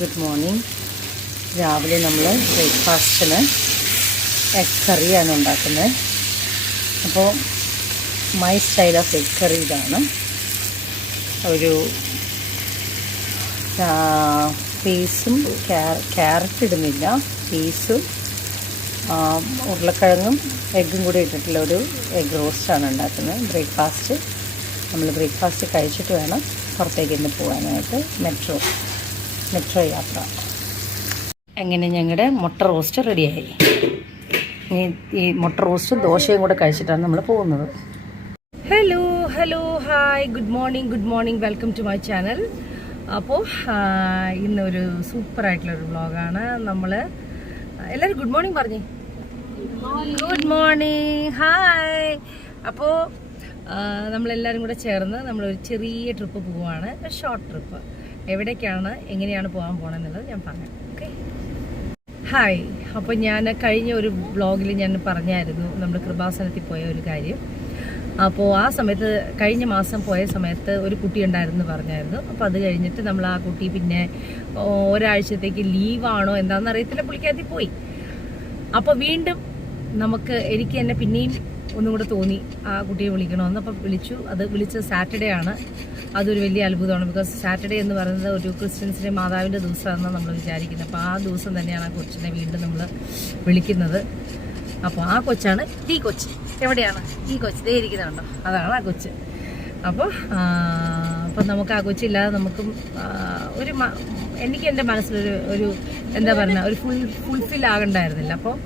Good morning. രാവിലെ നമ്മൾ ബ്രേക്ക്ഫാസ്റ്റിന് എഗ് കറിയാണ് ഉണ്ടാക്കുന്നത്. അപ്പോൾ മൈ സ്റ്റൈൽ ഓഫ് എഗ് കറി ഇതാണ്. ഒരു പീസും ക്യാരറ്റ് ഇടുന്നില്ല, പീസും ഉരുളക്കിഴങ്ങും എഗ്ഗും കൂടി ഇട്ടിട്ടുള്ള ഒരു എഗ് റോസ്റ്റാണ് ഉണ്ടാക്കുന്നത്. നമ്മൾ ബ്രേക്ക്ഫാസ്റ്റ് കഴിച്ചിട്ട് വേണം പുറത്തേക്ക് ഇന്ന് പോകാനായിട്ട്. മെട്രോ യാത്ര. അങ്ങനെ ഞങ്ങളുടെ മുട്ട റോസ്റ്റ് റെഡിയായി. ഈ മുട്ട റോസ്റ്റും ദോശയും കൂടെ കഴിച്ചിട്ടാണ് നമ്മൾ പോകുന്നത്. Hello hi, good morning, welcome to my channel. അപ്പോൾ ഇന്നൊരു സൂപ്പറായിട്ടുള്ളൊരു വ്ളോഗാണ്. നമ്മൾ എല്ലാവരും ഗുഡ് മോർണിംഗ് പറഞ്ഞേ. Good morning, hi. അപ്പോൾ നമ്മളെല്ലാവരും കൂടെ ചേർന്ന് നമ്മളൊരു ചെറിയ ട്രിപ്പ് പോവുകയാണ്, ഒരു ഷോർട്ട് ട്രിപ്പ്. എവിടേക്കാണ്, എങ്ങനെയാണ് പോകാൻ പോകണമെന്നുള്ളത് ഞാൻ പറയാം. Okay, hi. അപ്പോൾ ഞാൻ കഴിഞ്ഞ ഒരു വ്ളോഗിൽ ഞാൻ പറഞ്ഞായിരുന്നു നമ്മൾ കൃപാസനത്തിൽ പോയ ഒരു കാര്യം. അപ്പോൾ ആ സമയത്ത് കഴിഞ്ഞ മാസം പോയ സമയത്ത് ഒരു കുട്ടി ഉണ്ടായിരുന്നു പറഞ്ഞായിരുന്നു. അപ്പോൾ അത് കഴിഞ്ഞിട്ട് നമ്മൾ ആ കുട്ടി പിന്നെ ഒരാഴ്ചത്തേക്ക് ലീവാണോ എന്താണെന്ന് അറിയത്തില്ല, പുള്ളിക്കകത്ത് പോയി. അപ്പോൾ വീണ്ടും എനിക്ക് എന്നെ പിന്നെയും ഒന്നും കൂടെ തോന്നി ആ കുട്ടിയെ വിളിക്കണമെന്ന്. അപ്പോൾ വിളിച്ചത് സാറ്റർഡേ ആണ്. അതൊരു വലിയ അത്ഭുതമാണ്. ബിക്കോസ് സാറ്റർഡേ എന്ന് പറയുന്നത് ഒരു ക്രിസ്ത്യൻസിൻ്റെ മാതാവിൻ്റെ ദിവസമാണെന്ന് നമ്മൾ വിചാരിക്കുന്നത്. അപ്പോൾ ആ ദിവസം തന്നെയാണ് ആ കൊച്ചിനെ വീണ്ടും നമ്മൾ വിളിക്കുന്നത്. അപ്പോൾ ആ കൊച്ചാണ് ഈ കൊച്ച്. എവിടെയാണ് ഈ കൊച്ച്? ദേ ഇരിക്കുന്നുണ്ടോ, അതാണ് ആ കൊച്ച്. അപ്പം നമുക്ക് ആ കൊച്ചില്ലാതെ നമുക്കും എനിക്ക് എൻ്റെ മനസ്സിലൊരു എന്താ പറയുക, ഒരു ഫുൾഫിൽ ആകണ്ടായിരുന്നില്ല. അപ്പോൾ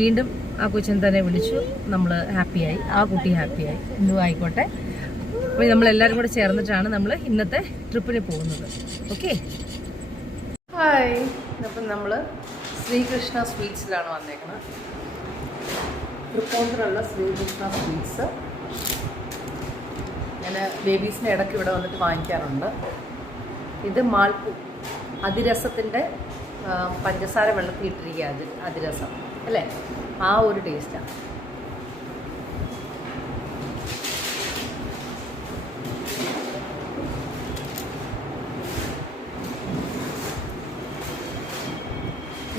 വീണ്ടും ആ കൊച്ചിനെ തന്നെ വിളിച്ചു. നമ്മൾ ഹാപ്പിയായി, ആ കുട്ടി ഹാപ്പിയായി. എന്തും ആയിക്കോട്ടെ. അപ്പോൾ നമ്മളെല്ലാവരും കൂടെ ചേർന്നിട്ടാണ് നമ്മൾ ഇന്നത്തെ ട്രിപ്പിന് പോകുന്നത്. Okay, hi. അപ്പം നമ്മൾ ശ്രീകൃഷ്ണ സ്വീറ്റ്സിലാണ് വന്നേക്കുന്നത്. തൃപ്പൂണിത്തുറയുള്ള ശ്രീകൃഷ്ണ സ്വീറ്റ്സ്. ഞാൻ ബേബീസിനെ ഇടയ്ക്ക് ഇവിടെ വന്നിട്ട് വാങ്ങിക്കാറുണ്ട്. ഇത് മാൾപ്പൂ, അതിരസത്തിൻ്റെ പഞ്ചസാര വെള്ളത്തിൽ ഇട്ടിരിക്കുക, അതിരസം അല്ലേ, ആ ഒരു ടേസ്റ്റാണ്.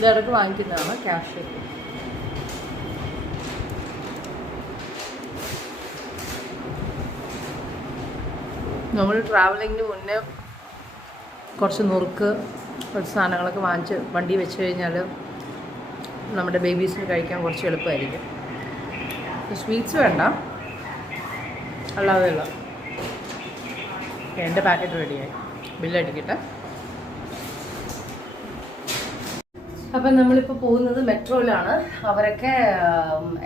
ഇടയ്ക്ക് വാങ്ങിക്കുന്നതാണ് ക്യാഷ്. നമ്മൾ ട്രാവലിങ്ങിന് മുന്നേ കുറച്ച് നുറുക്ക് കുറച്ച് സാധനങ്ങളൊക്കെ വാങ്ങിച്ച് വണ്ടി വെച്ച് കഴിഞ്ഞാൽ നമ്മുടെ ബേബീസിന് കഴിക്കാൻ കുറച്ച് എളുപ്പമായിരിക്കും. സ്വീറ്റ്സ് വേണ്ട, അല്ലാതെയുള്ള. എൻ്റെ പാക്കറ്റ് റെഡിയായി, ബില്ലടിക്കട്ടെ. അപ്പം നമ്മളിപ്പോൾ പോകുന്നത് മെട്രോയിലാണ്. അവരൊക്കെ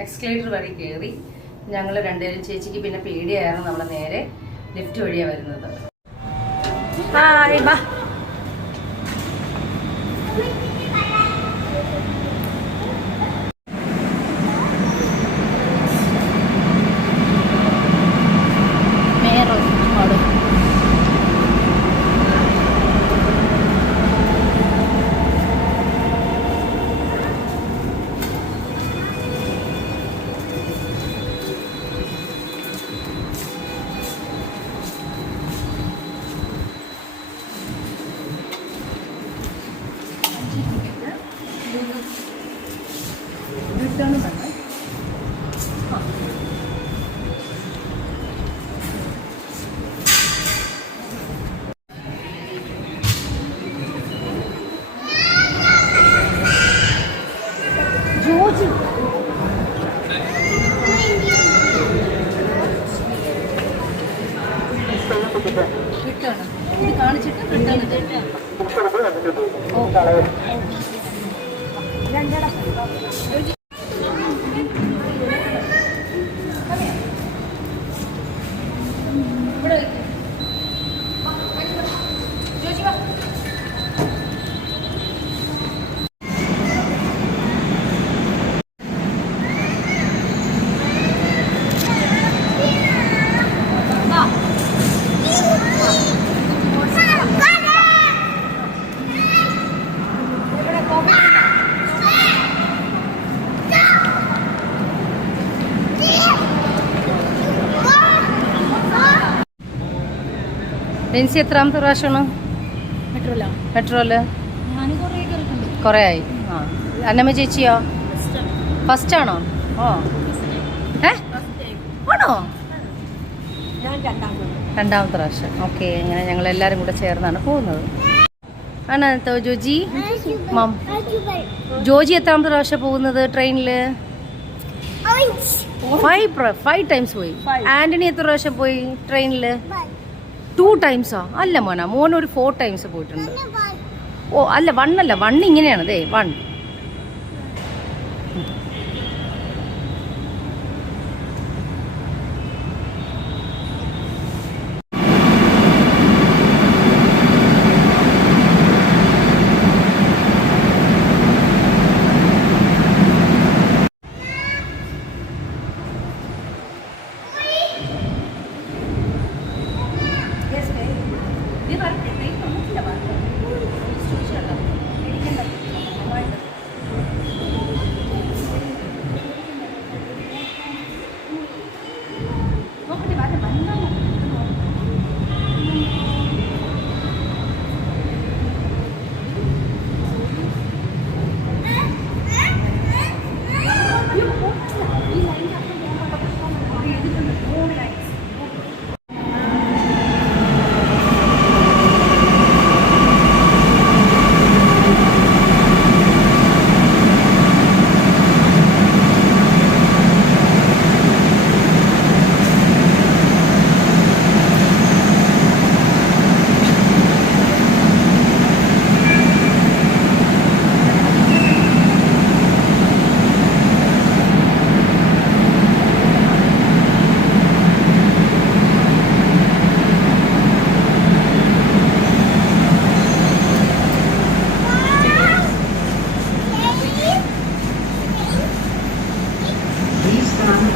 എക്സ്കലേറ്റർ വഴി കയറി. ഞങ്ങൾ രണ്ടുപേരും, ചേച്ചിക്ക് പിന്നെ പേടിയായിരുന്നു, നമ്മൾ നേരെ ലിഫ്റ്റ് വഴിയാണ് വരുന്നത്. ഹായ്, ബാ. ഇത് കാണിച്ചിട്ട് നെൻസി എത്രാമത്തെ പ്രാവശ്യമാണ്? മെട്രോയില് കുറേ ആയി. ആ അന്നമ്മ ചേച്ചിയോ? ഫസ്റ്റ് ആണോ? ഓ ആണോ? രണ്ടാമത്തെ പ്രാവശ്യം. ഓക്കെ. അങ്ങനെ ഞങ്ങളെല്ലാവരും കൂടെ ചേർന്നാണ് പോകുന്നത്. ആണോ ജോജി? മാം ജോജി എത്രാമത്തെ പ്രാവശ്യം പോകുന്നത് ട്രെയിനിൽ? 5 ടൈംസ് പോയി. ആന്റണി എത്ര പ്രാവശ്യം പോയി ട്രെയിനിൽ? 2 ടൈംസാ? അല്ല മോന, മോൻ ഒരു 4 ടൈംസ് പോയിട്ടുണ്ട്. ഓ അല്ല, 1 അല്ല, 1 ഇങ്ങനെയാണ്. 1.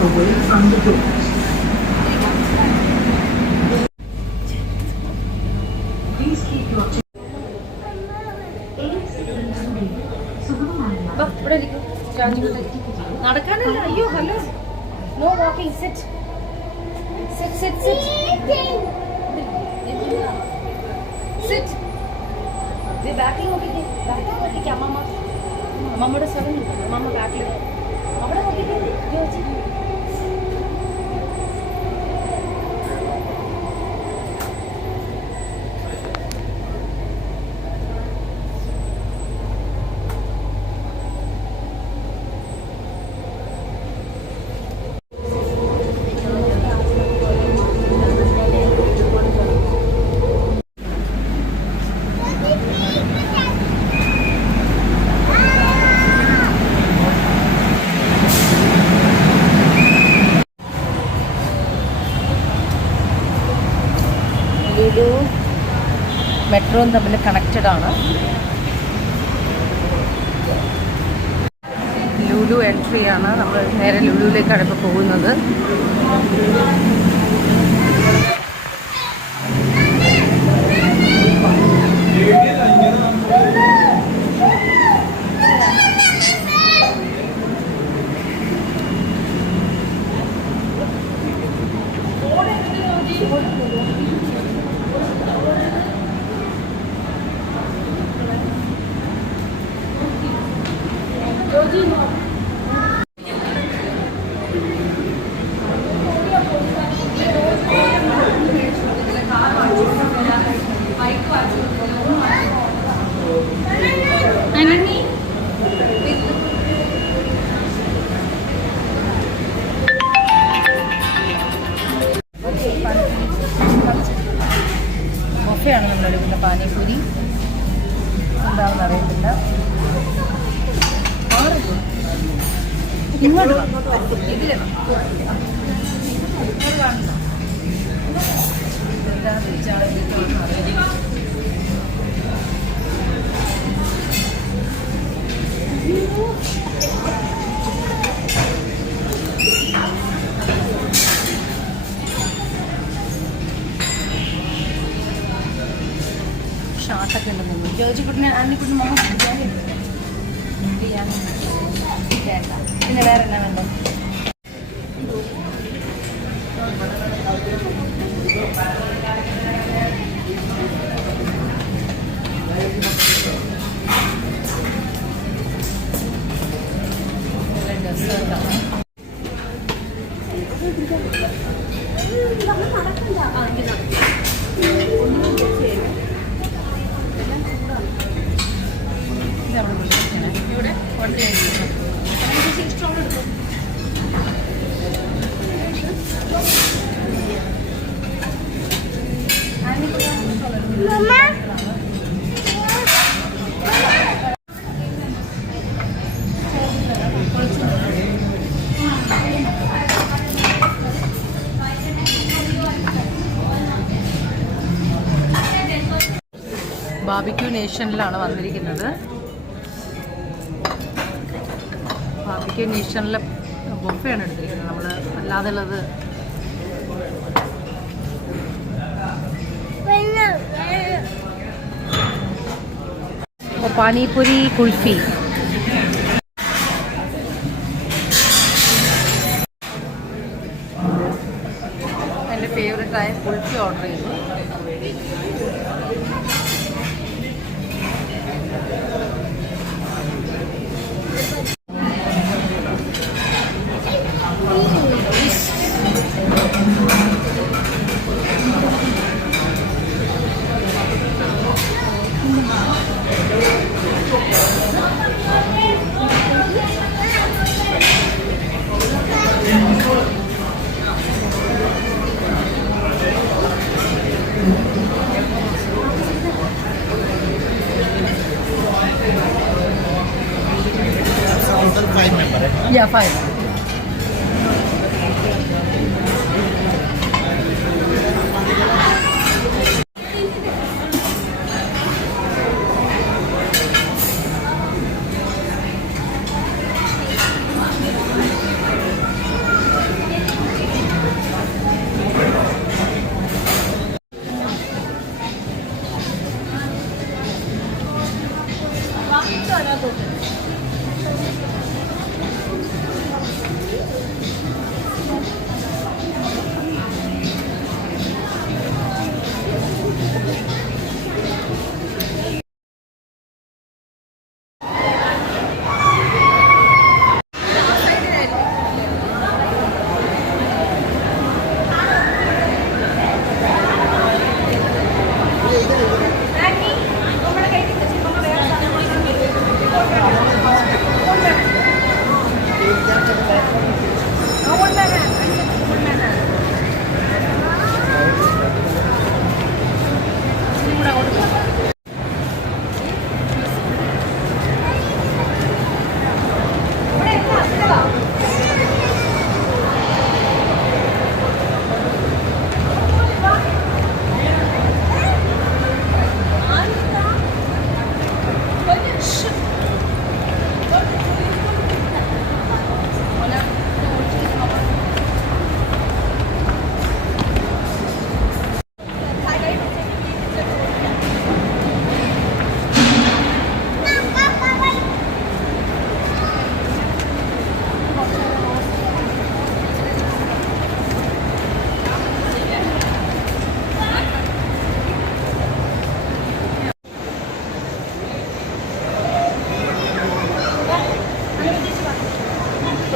away from the doors. Please keep your നടക്കാനല്ല. അയ്യോ hello, no walking. Sit sit sit sit sit. ബാക്കിൽ നോക്കിക്കേ, ബാക്കിൽ നോക്കിക്കേ. അമ്മമ്മയുടെ സ്ഥലം അമ്മമ്മ ബാക്കിൽ അവിടെ നോക്കിക്കേ. ജോജി ലുലു മെട്രോയും തമ്മിൽ കണക്റ്റഡ് ആണ്. ലുലു എൻട്രി ആണ്. നമ്മൾ നേരെ ലുലുവിലേക്കാണ് ഇപ്പോൾ പോകുന്നത്. ബൊഫയാണ് നമ്മൾ എടുക്കുന്ന പാനിപൂരി. എന്താണെന്ന് അറിയത്തില്ല. ഇങ്ങോട്ട് ഇതിലെ ഷാർട്ടൊക്കെ ഉണ്ടെന്ന് ജോജിക്കുട്ടിനെ അന്നിക്കുട്ടിന് മമ്മ ബിരിയാണി വേണ്ട. പിന്നെ വേറെ എന്നാ വേണ്ട? ബാർബിക്യൂ നേഷനിലാണ് വന്നിരിക്കുന്നത്. ബാർബിക്യൂ നേഷനിലെ ബൊഫയാണ് എടുത്തിരിക്കുന്നത്. നമ്മൾ അല്ലാതെ ഉള്ളത് പാനിപൂരി, കുൽഫി. എൻ്റെ ഫേവറേറ്റായ കുൽഫി ഓർഡർ ചെയ്തു. Yeah, 5.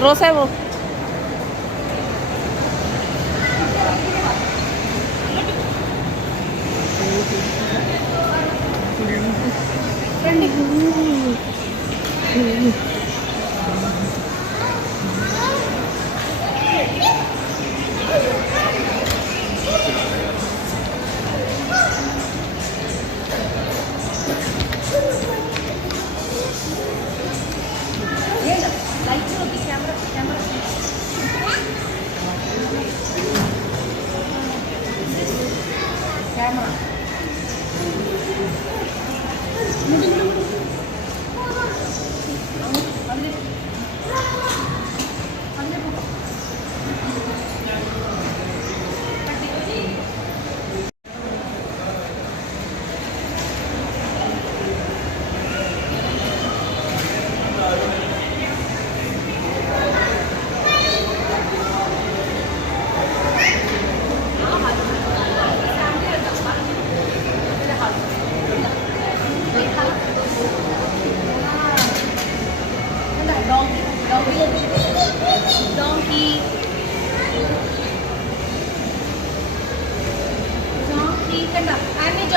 Rosa,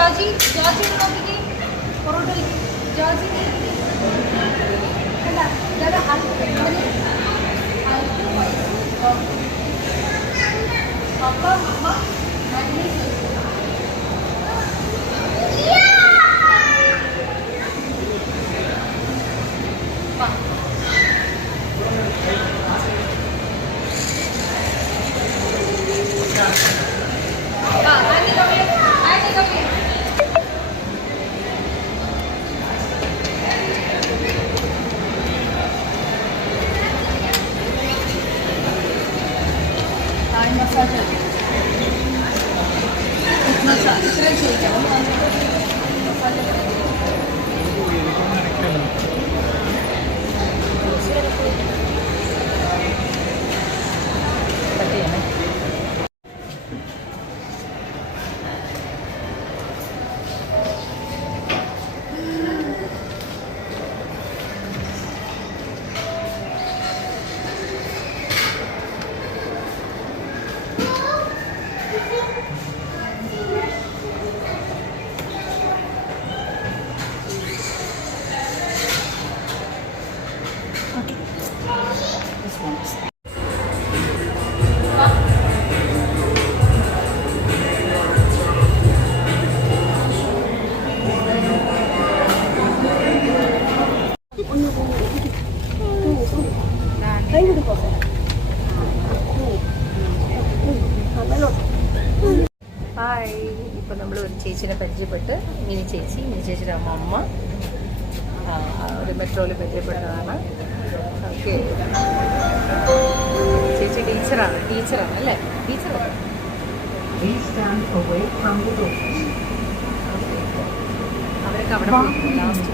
ജോജി ജോജി നോക്കിക്കേ പൊറോട്ട ജോജി ഹായ്. ഇപ്പോൾ നമ്മൾ ഒരു ചേച്ചിനെ പരിചയപ്പെട്ട് മിനി ചേച്ചിയുടെ അമ്മ ഒരു മെട്രോയിൽ പരിചയപ്പെട്ടതാണ്. ഓക്കെ, ചേച്ചി ടീച്ചറാണ് അല്ലേ? ടീച്ചറാണ്. Please stand away from the doors. അവരൊക്കെ അവിടെ പോയി ലാസ്റ്റ്.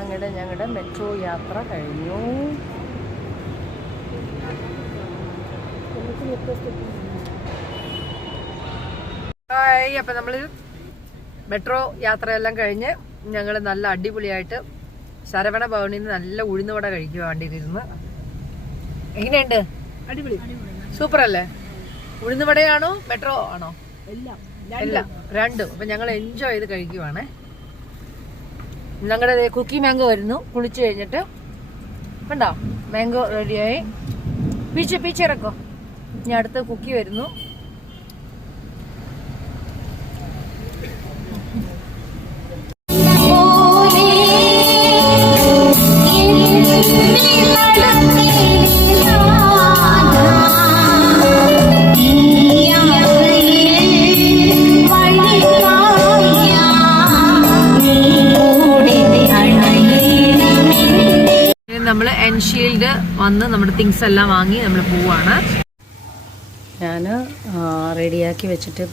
അങ്ങനെ ഞങ്ങളുടെ മെട്രോ യാത്ര കഴിഞ്ഞു. ഹായ്. അപ്പം നമ്മൾ മെട്രോ യാത്രയെല്ലാം കഴിഞ്ഞ് ഞങ്ങൾ നല്ല അടിപൊളിയായിട്ട് ശരവണ ഭവനിൽ നിന്ന് നല്ല ഉഴുന്നുവട കഴിക്കുക വേണ്ടിയിരുന്ന്. എങ്ങനെയുണ്ട്? അടിപൊളി, സൂപ്പർ അല്ലേ? ഉഴുന്നുവടയാണോ മെട്രോ ആണോ? എല്ലാം രണ്ടും. അപ്പം ഞങ്ങൾ എൻജോയ് ചെയ്ത് കഴിക്കുവാണേ. ഞങ്ങളുടെ കുക്കി മാംഗോ വരുന്നു. കുളിച്ചു കഴിഞ്ഞിട്ട് കണ്ടോ, മാംഗോ റെഡിയായി. പീച്ചിറക്കോ. ഇനി അടുത്ത കുക്കി വരുന്നു. നമ്മൾ എൻഷീൽഡ് വന്ന് നമ്മുടെ തിങ്സ് എല്ലാം വാങ്ങി നമ്മൾ പോവാണ്. ഞാൻ റെഡിയാക്കി വെച്ചിട്ട്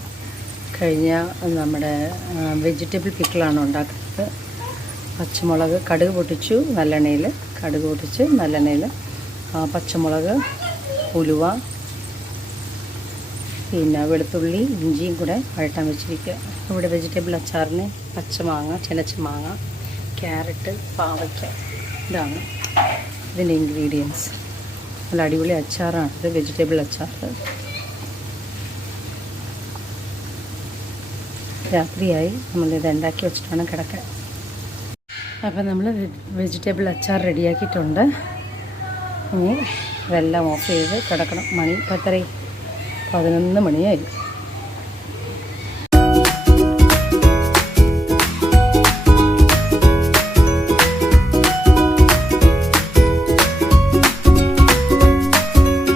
കഴിഞ്ഞ നമ്മുടെ വെജിറ്റബിൾ പിക്കിളാണ് ഉണ്ടാക്കുന്നത്. പച്ചമുളക് കടുക് പൊട്ടിച്ചു നല്ലെണ്ണയിൽ, പച്ചമുളക്, ഉലുവ, പിന്നെ വെളുത്തുള്ളി ഇഞ്ചിയും കൂടെ വഴട്ടാൻ വെച്ചിരിക്കുക. ഇവിടെ വെജിറ്റബിൾ അച്ചാറിന് പച്ചമാങ്ങ, ചെനച്ചമാങ്ങ, ക്യാരറ്റ്, പാവയ്ക്ക, ഇതാണ് ഇതിൻ്റെ ഇൻഗ്രീഡിയൻസ്. നല്ല അടിപൊളി അച്ചാറാണ് ഇത്, വെജിറ്റബിൾ അച്ചാർ. രാത്രിയായി, നമ്മളിത് ഉണ്ടാക്കി വെച്ചിട്ടാണ് കിടക്കാൻ. അപ്പം നമ്മൾ വെജിറ്റബിൾ അച്ചാർ റെഡിയാക്കിയിട്ടുണ്ട്. ഇനി ഇതെല്ലാം ഓഫ് ചെയ്ത് കിടക്കണം. മണി ഇപ്പോൾ 11 മണിയായി.